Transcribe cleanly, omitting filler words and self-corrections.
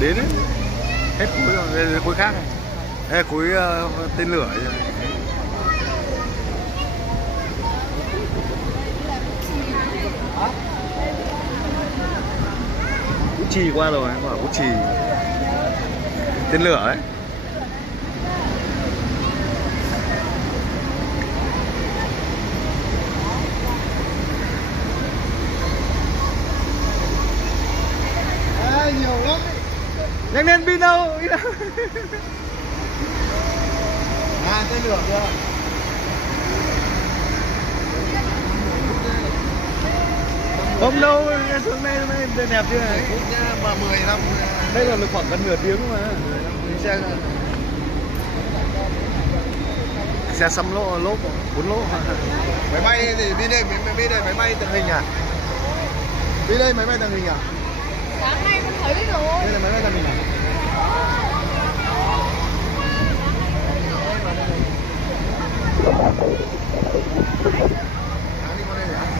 Đến đấy. Hết khối rồi, đây là khối khác này. Đây là khối tên lửa này. Vũ Trì qua rồi, bảo Vũ Trì tên lửa ấy. Nhiều lắm. Nhanh lên pin đâu? Tên lửa kìa. Không đâu, xuống đây đẹp chưa này. Mà 10 năm. Đây là khoảng gần nửa tiếng mà. Xe xăm lốp 4 lỗ. Máy bay thì đi đây, máy bay tàng hình à? Đi đây máy bay tàng hình à? Sáng nay con thấy rồi. Đây là máy bay tàng hình à?